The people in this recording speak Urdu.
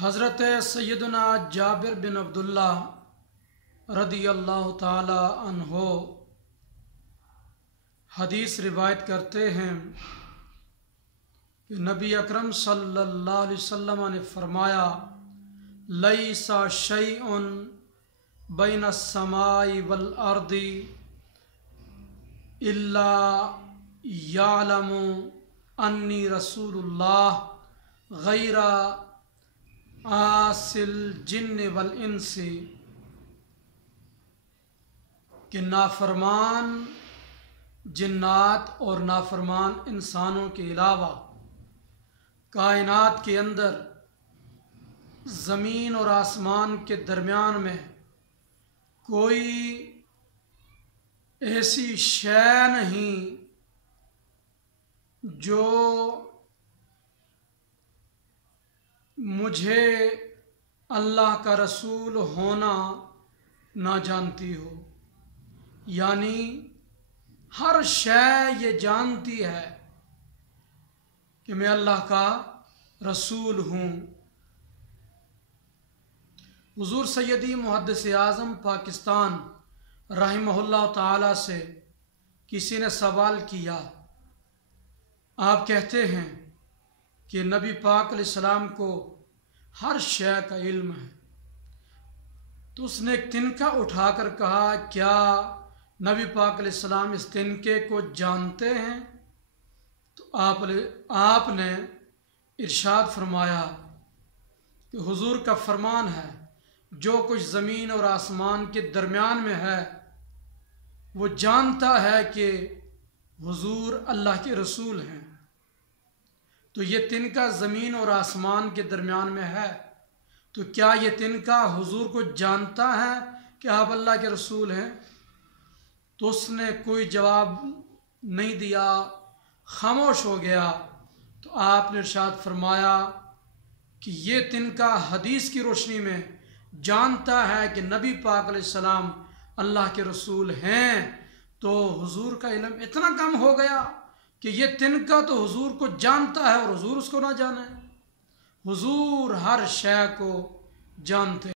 حضرت سیدنا جابر بن عبداللہ رضی اللہ تعالی عنہ حدیث روایت کرتے ہیں کہ نبی اکرم صلی اللہ علیہ وسلم نے فرمایا لیس شیء بین السماء والارض الا یعلم انی رسول اللہ غیر آسل جن والانس، کہ نافرمان جنات اور نافرمان انسانوں کے علاوہ کائنات کے اندر زمین اور آسمان کے درمیان میں کوئی ایسی شے نہیں جو مجھے اللہ کا رسول ہونا نہ جانتی ہو، یعنی ہر شے یہ جانتی ہے کہ میں اللہ کا رسول ہوں۔ حضور سیدی محدث اعظم پاکستان رحمہ اللہ تعالی سے کسی نے سوال کیا، آپ کہتے ہیں کہ نبی پاک علیہ السلام کو ہر شے کا علم ہے، تو اس نے ایک تنکا اٹھا کر کہا کیا نبی پاک علیہ السلام اس تنکے کو جانتے ہیں؟ تو آپ نے ارشاد فرمایا کہ حضور کا فرمان ہے جو کچھ زمین اور آسمان کے درمیان میں ہے وہ جانتا ہے کہ حضور اللہ کے رسول ہیں۔ تو یہ تنکا زمین اور آسمان کے درمیان میں ہے، تو کیا یہ تنکا حضور کو جانتا ہے کہ آپ اللہ کے رسول ہیں؟ تو اس نے کوئی جواب نہیں دیا، خاموش ہو گیا۔ تو آپ نے ارشاد فرمایا کہ یہ تنکا حدیث کی روشنی میں جانتا ہے کہ نبی پاک علیہ السلام اللہ کے رسول ہیں، تو حضور کا علم اتنا کم ہو گیا کہ یہ تنکا تو حضور کو جانتا ہے اور حضور اس کو نہ جانے۔ حضور ہر شے کو جانتے ہیں۔